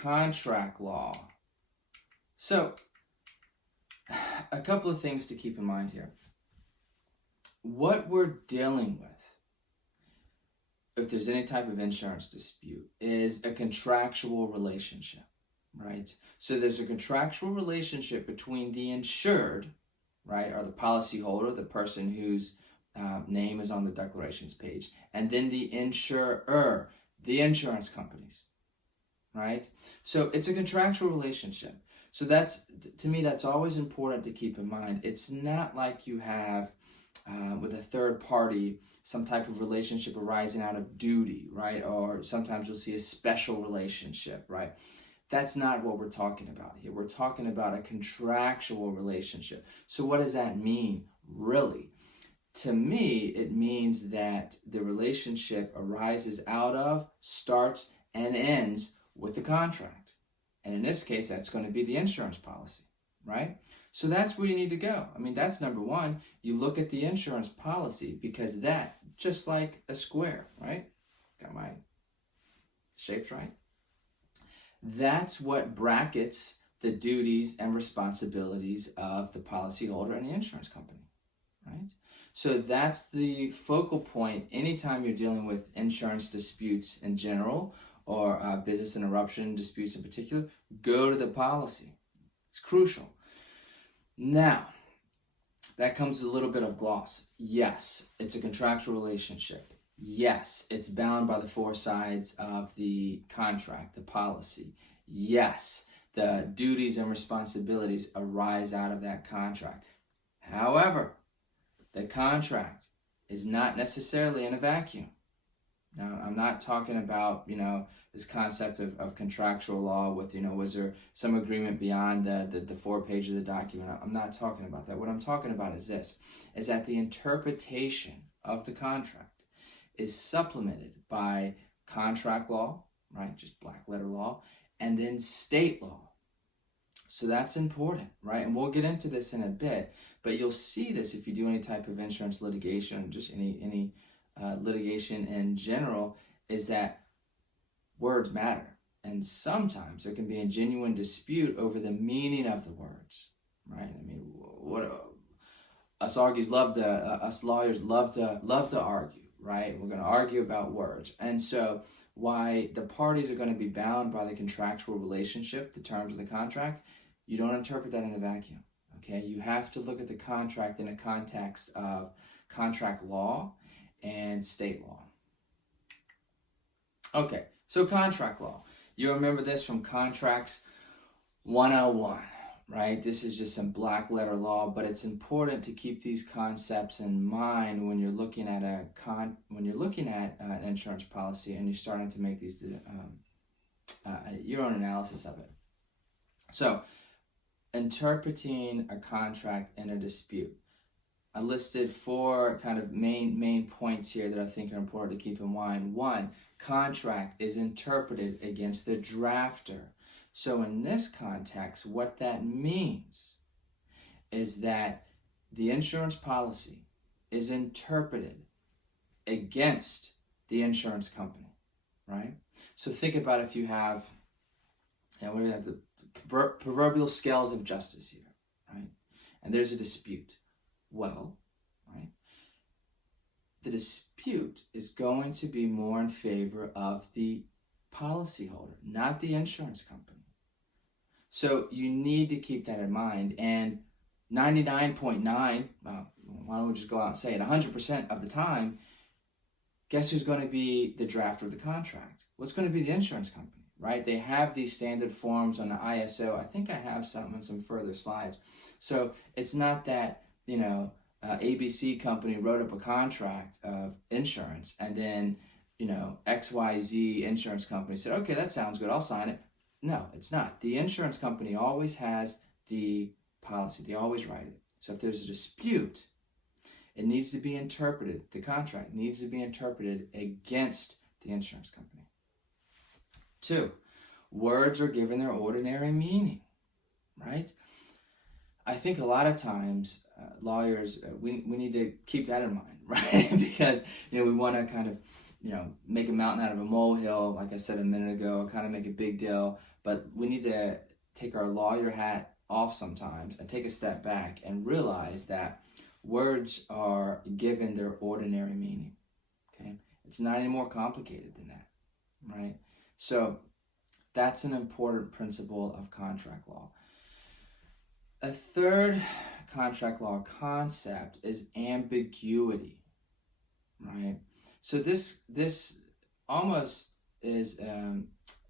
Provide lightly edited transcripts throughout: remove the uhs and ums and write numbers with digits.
contract law. So, a couple of things to keep in mind here. What we're dealing with, if there's any type of insurance dispute, is a contractual relationship, right? So there's a contractual relationship between the insured, right, or the policyholder, the person whose name is on the declarations page, and then the insurer, the insurance companies, right? So it's a contractual relationship. So that's, to me, that's always important to keep in mind. It's not like you have with a third party some type of relationship arising out of duty, right? Or sometimes you'll see a special relationship, right? That's not what we're talking about here. We're talking about a contractual relationship. So what does that mean, really? To me, it means that the relationship arises out of, starts, and ends with the contract. And in this case, that's going to be the insurance policy, right? So that's where you need to go. I mean, that's number one. You look at the insurance policy, because that, just like a square, right? Got my shapes right? That's what brackets the duties and responsibilities of the policyholder and the insurance company, right? So that's the focal point anytime you're dealing with insurance disputes in general, or business interruption disputes in particular. Go to the policy. It's crucial. Now, that comes with a little bit of gloss. Yes, it's a contractual relationship. Yes, it's bound by the four sides of the contract, the policy. Yes, the duties and responsibilities arise out of that contract. However, the contract is not necessarily in a vacuum. Now, I'm not talking about, this concept of contractual law with, was there some agreement beyond the 4 pages of the document? I'm not talking about that. What I'm talking about is this, is that the interpretation of the contract is supplemented by contract law, right, just black letter law, and then state law. So that's important, right? And we'll get into this in a bit, but you'll see this if you do any type of insurance litigation, or just any litigation in general, is that words matter. And sometimes there can be a genuine dispute over the meaning of the words, right? I mean, us lawyers love to argue, right? We're going to argue about words. And so why the parties are going to be bound by the contractual relationship, the terms of the contract, you don't interpret that in a vacuum, okay? You have to look at the contract in a context of contract law and state law. Okay, so contract law. You remember this from Contracts 101, right? This is just some black letter law, but it's important to keep these concepts in mind when you're looking at an insurance policy and you're starting to make these your own analysis of it. So, interpreting a contract in a dispute. I listed 4 kind of main points here that I think are important to keep in mind. 1, contract is interpreted against the drafter. So in this context, what that means is that the insurance policy is interpreted against the insurance company, right? So think about if you have, what do we have? The proverbial scales of justice here, right? And there's a dispute. Well, right, the dispute is going to be more in favor of the policyholder, not the insurance company. So you need to keep that in mind. And 99.9, why don't we just go out and say it, 100% of the time, guess who's going to be the drafter of the contract? Well, it's going to be the insurance company, right? They have these standard forms on the ISO. I think I have some further slides. So it's not that, ABC company wrote up a contract of insurance, and then, XYZ insurance company said, okay, that sounds good, I'll sign it. No, it's not. The insurance company always has the policy. They always write it. So if there's a dispute, it needs to be interpreted, the contract needs to be interpreted against the insurance company. 2, words are given their ordinary meaning, right? I think a lot of times lawyers, we need to keep that in mind, right? Because, we want to kind of, make a mountain out of a molehill, like I said a minute ago, kind of make a big deal but we need to take our lawyer hat off sometimes and take a step back and realize that words are given their ordinary meaning. Okay, it's not any more complicated than that, right? So that's an important principle of contract law. A third contract law concept is ambiguity, right? So this almost is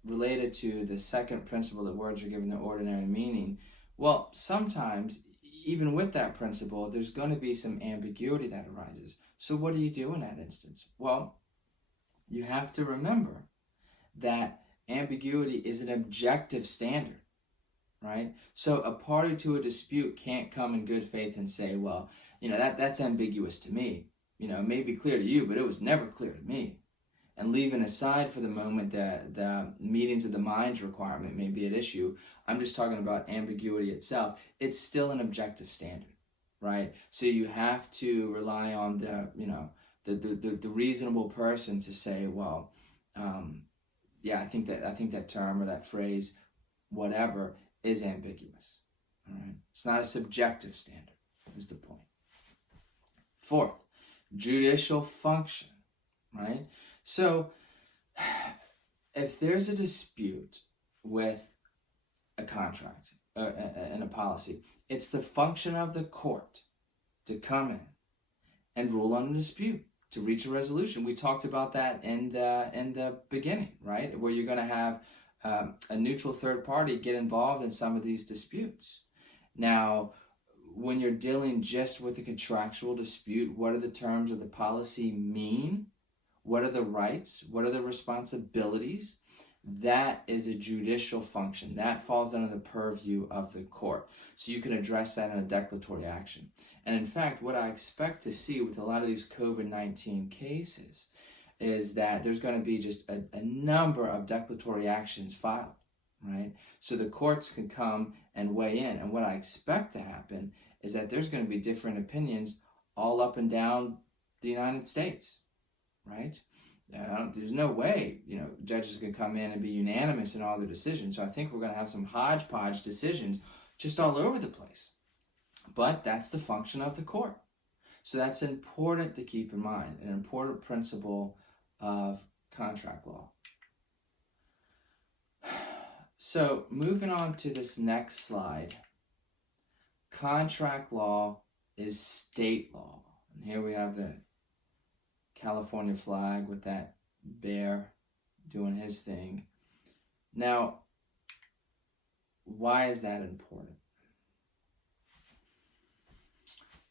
related to the second principle that words are given their ordinary meaning. Well, sometimes, even with that principle, there's going to be some ambiguity that arises. So what do you do in that instance? Well, you have to remember that ambiguity is an objective standard, right? So a party to a dispute can't come in good faith and say, well, that's ambiguous to me. It may be clear to you, but it was never clear to me. And leaving aside for the moment the meetings of the minds requirement may be at issue, I'm just talking about ambiguity itself. It's still an objective standard, right? So you have to rely on the reasonable person to say, well, I think that term or that phrase, whatever, is ambiguous. All right, it's not a subjective standard, is the point. Fourth, judicial function, right? So, if there's a dispute with a contract and a policy, it's the function of the court to come in and rule on a dispute, to reach a resolution. We talked about that in the beginning, right? Where you're going to have a neutral third party get involved in some of these disputes. Now, when you're dealing just with a contractual dispute, what do the terms of the policy mean? What are the rights? What are the responsibilities? That is a judicial function. That falls under the purview of the court. So you can address that in a declaratory action. And in fact, what I expect to see with a lot of these COVID-19 cases is that there's going to be just a number of declaratory actions filed, right? So the courts can come and weigh in. And what I expect to happen is that there's going to be different opinions all up and down the United States, right? There's no way, judges can come in and be unanimous in all their decisions. So I think we're going to have some hodgepodge decisions just all over the place. But that's the function of the court. So that's important to keep in mind, an important principle of contract law. So moving on to this next slide, contract law is state law. And here we have the California flag with that bear doing his thing. Now, why is that important?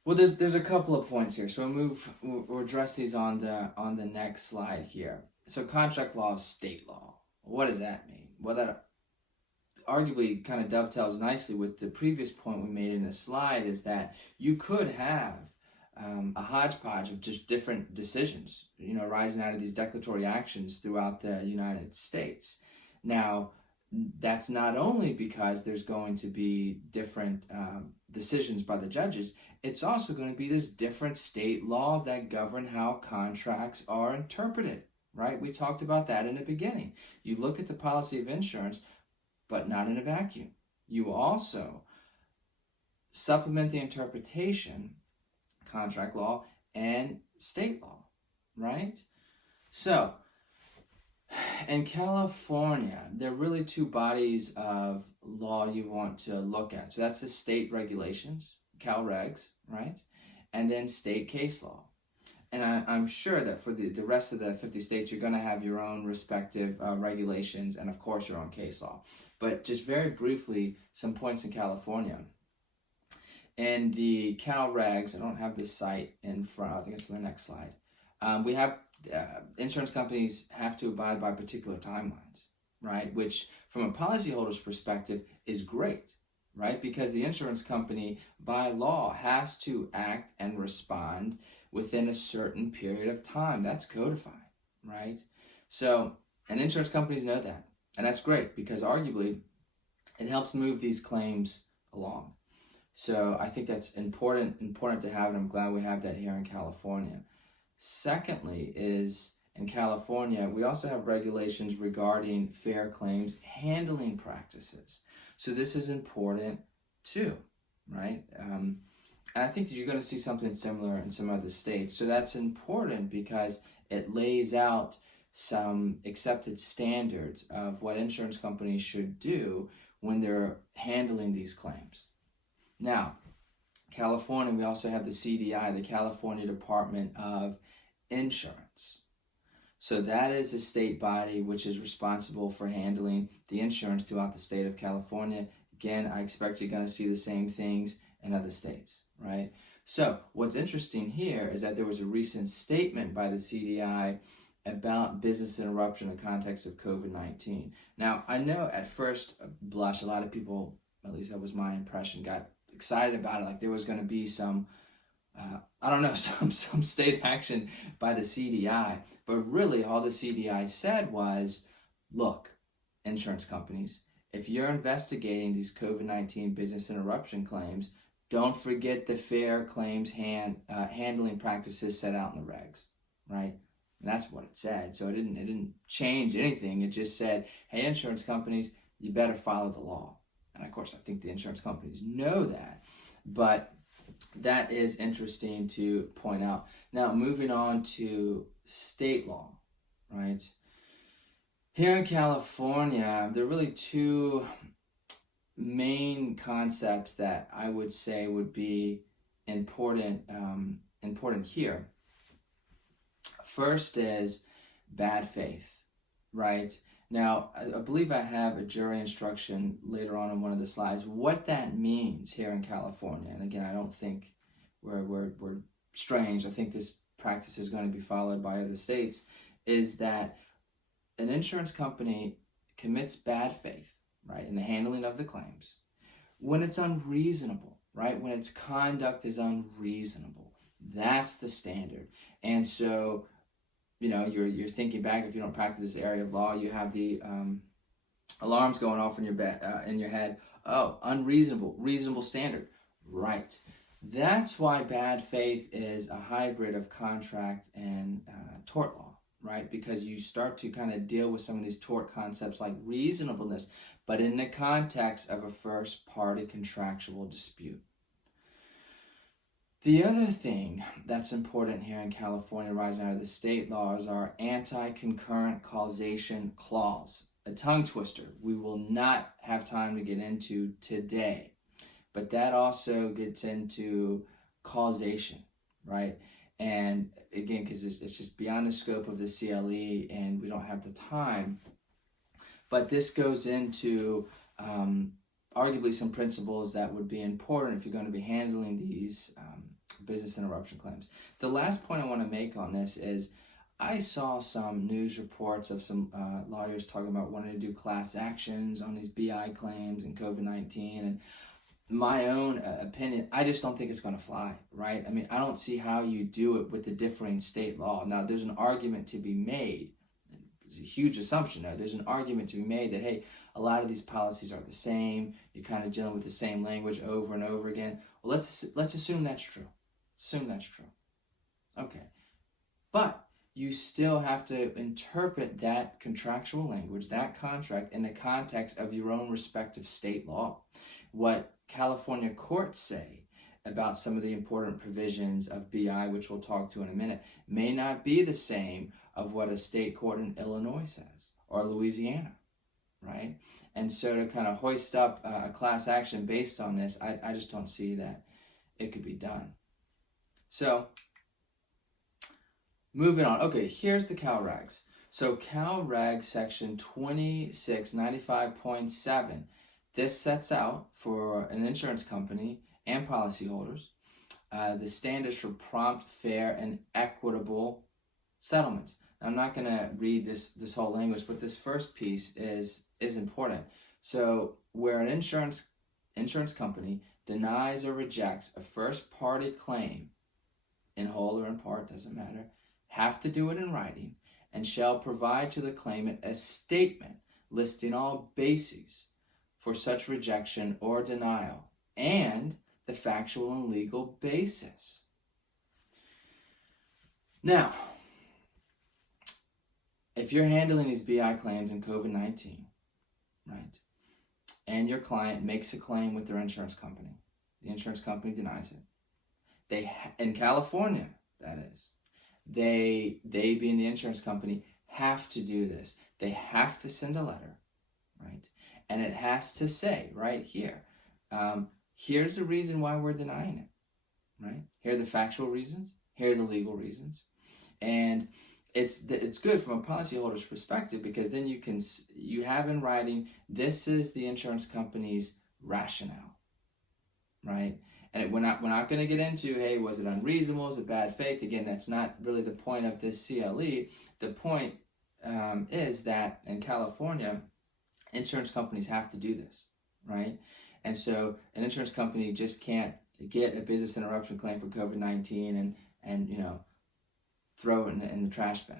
Well, there's a couple of points here. So we'll address these on the next slide here. So contract law is state law. What does that mean? Well, that arguably kind of dovetails nicely with the previous point we made in the slide, is that you could have a hodgepodge of just different decisions, arising out of these declaratory actions throughout the United States. Now, that's not only because there's going to be different decisions by the judges, it's also going to be this different state law that govern how contracts are interpreted, right? We talked about that in the beginning. You look at the policy of insurance, but not in a vacuum. You also supplement the interpretation, contract law, and state law, right? So, in California, there are really two bodies of law you want to look at. So that's the state regulations, Cal Regs, right? And then state case law. And I'm sure that for the rest of the 50 states, you're going to have your own respective regulations and, of course, your own case law. But just very briefly, some points in California. In the Cal Regs, I don't have this site in front, I think it's the next slide. We have insurance companies have to abide by particular timelines, right? Which, from a policyholder's perspective, is great, right? Because the insurance company, by law, has to act and respond within a certain period of time. That's codified, right? So, and insurance companies know that. And that's great because arguably it helps move these claims along. So I think that's important to have, and I'm glad we have that here in California. Secondly is in California, we also have regulations regarding fair claims handling practices. So this is important too, right? And I think that you're going to see something similar in some other states. So that's important because it lays out some accepted standards of what insurance companies should do when they're handling these claims. Now, California, we also have the CDI, the California Department of Insurance. So that is a state body which is responsible for handling the insurance throughout the state of California. Again, I expect you're going to see the same things in other states, right? So what's interesting here is that there was a recent statement by the CDI about business interruption in the context of COVID-19. Now, I know at first blush, a lot of people, at least that was my impression, got excited about it, like there was going to be some some state action by the CDI. But really, all the CDI said was, look, insurance companies, if you're investigating these COVID-19 business interruption claims, don't forget the fair claims handling practices set out in the regs, right? And that's what it said. So it didn't change anything. It just said, hey, insurance companies, you better follow the law. And of course, I think the insurance companies know that. But that is interesting to point out. Now, moving on to state law, right? Here in California, there are really two main concepts that I would say would be important here. First is bad faith, right? Now, I believe I have a jury instruction later on in one of the slides. What that means here in California, and again, I don't think we're strange. I think this practice is going to be followed by other states, is that an insurance company commits bad faith, right, in the handling of the claims when it's unreasonable, right, when its conduct is unreasonable. That's the standard. And so, you're thinking back, if you don't practice this area of law, you have the alarms going off in your head. Oh, unreasonable, reasonable standard. Right. That's why bad faith is a hybrid of contract and tort law, right? Because you start to kind of deal with some of these tort concepts like reasonableness, but in the context of a first-party contractual dispute. The other thing that's important here in California rising out of the state law is our anti-concurrent causation clause, a tongue twister we will not have time to get into today. But that also gets into causation, right? And again, because it's just beyond the scope of the CLE and we don't have the time. But this goes into arguably some principles that would be important if you're going to be handling these business interruption claims. The last point I want to make on this is I saw some news reports of some lawyers talking about wanting to do class actions on these BI claims and COVID-19. And my own opinion, I just don't think it's going to fly, right? I mean, I don't see how you do it with the differing state law. Now, there's an argument to be made. It's a huge assumption there. There's an argument to be made that, hey, a lot of these policies are the same. You're kind of dealing with the same language over and over again. Well, let's assume that's true. Assume that's true. Okay. But you still have to interpret that contractual language, that contract, in the context of your own respective state law. What California courts say about some of the important provisions of BI, which we'll talk to in a minute, may not be the same of what a state court in Illinois says or Louisiana, right? And so to kind of hoist up a class action based on this, I just don't see that it could be done. So, moving on. Okay, here's the Cal Regs. So Cal Reg section 2695.7. This sets out for an insurance company and policyholders the standards for prompt, fair, and equitable settlements. Now, I'm not going to read this whole language, but this first piece is important. So where an insurance company denies or rejects a first-party claim, in whole or in part, doesn't matter, have to do it in writing, and shall provide to the claimant a statement listing all bases for such rejection or denial, and the factual and legal basis. Now, if you're handling these BI claims in COVID-19, right, and your client makes a claim with their insurance company, the insurance company denies it. In California, that is, they being the insurance company, have to do this. They have to send a letter, right? And it has to say right here, here's the reason why we're denying it, right? Here are the factual reasons. Here are the legal reasons. And it's good from a policyholder's perspective, because then you have in writing, this is the insurance company's rationale, right? And we're not going to get into, hey, was it unreasonable? Is it bad faith? Again, that's not really the point of this CLE. The point is that in California, insurance companies have to do this, right? And so an insurance company just can't get a business interruption claim for COVID-19 and throw it in the trash bin.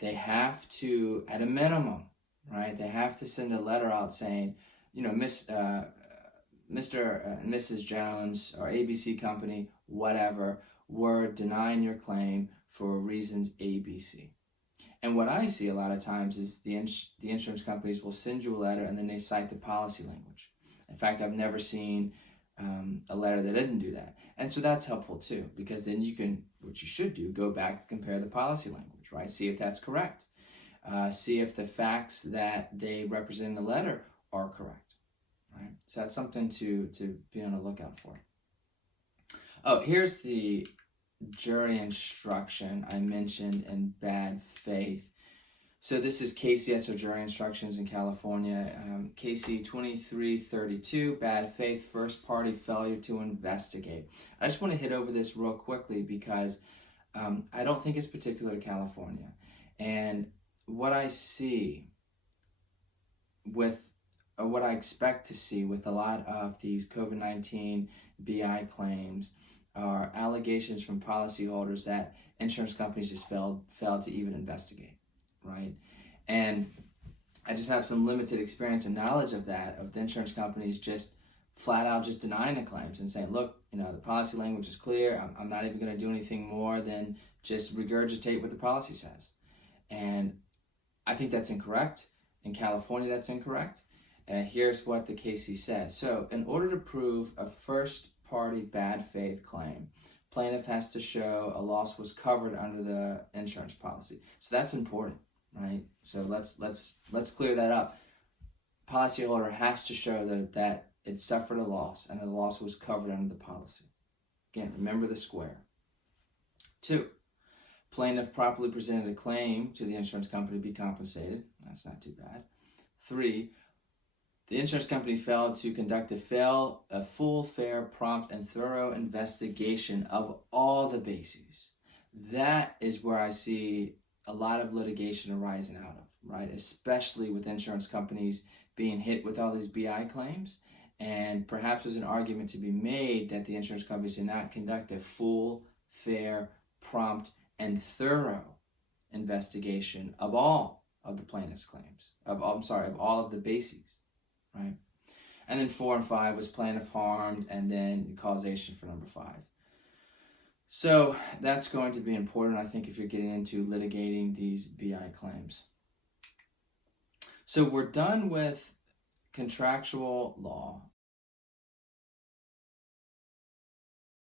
They have to, at a minimum, right? They have to send a letter out saying, Mr. and Mrs. Jones or ABC company, whatever, we're denying your claim for reasons ABC. And what I see a lot of times is the insurance companies will send you a letter and then they cite the policy language. In fact, I've never seen a letter that didn't do that. And so that's helpful too, because then you can, what you should do, go back and compare the policy language, right? See if that's correct. See if the facts that they represent in the letter are correct. Right. So that's something to be on the lookout for. Oh, here's the jury instruction I mentioned in bad faith. So this is KCS, or jury instructions in California. KC 2332, bad faith, first party failure to investigate. I just want to hit over this real quickly because I don't think it's particular to California. And what I see what I expect to see with a lot of these COVID-19 BI claims are allegations from policyholders that insurance companies just failed to even investigate, right? And I just have some limited experience and knowledge of that, of the insurance companies just flat out just denying the claims and saying, look, the policy language is clear. I'm not even going to do anything more than just regurgitate what the policy says. And I think that's incorrect. In California, that's incorrect. Here's what the KC says. So in order to prove a first-party bad faith claim, plaintiff has to show a loss was covered under the insurance policy. So that's important, right? So let's clear that up. Policyholder has to show that it suffered a loss and the loss was covered under the policy. Again, remember the square. 2, plaintiff properly presented a claim to the insurance company to be compensated. That's not too bad. 3, the insurance company failed to conduct a full, fair, prompt, and thorough investigation of all the bases. That is where I see a lot of litigation arising out of, right? Especially with insurance companies being hit with all these BI claims. And perhaps there's an argument to be made that the insurance companies did not conduct a full, fair, prompt, and thorough investigation of all of the plaintiff's claims, of all of the bases. Right, and then 4 and 5 was plaintiff harmed, and then causation for number 5. So that's going to be important, I think, if you're getting into litigating these BI claims. So we're done with contractual law,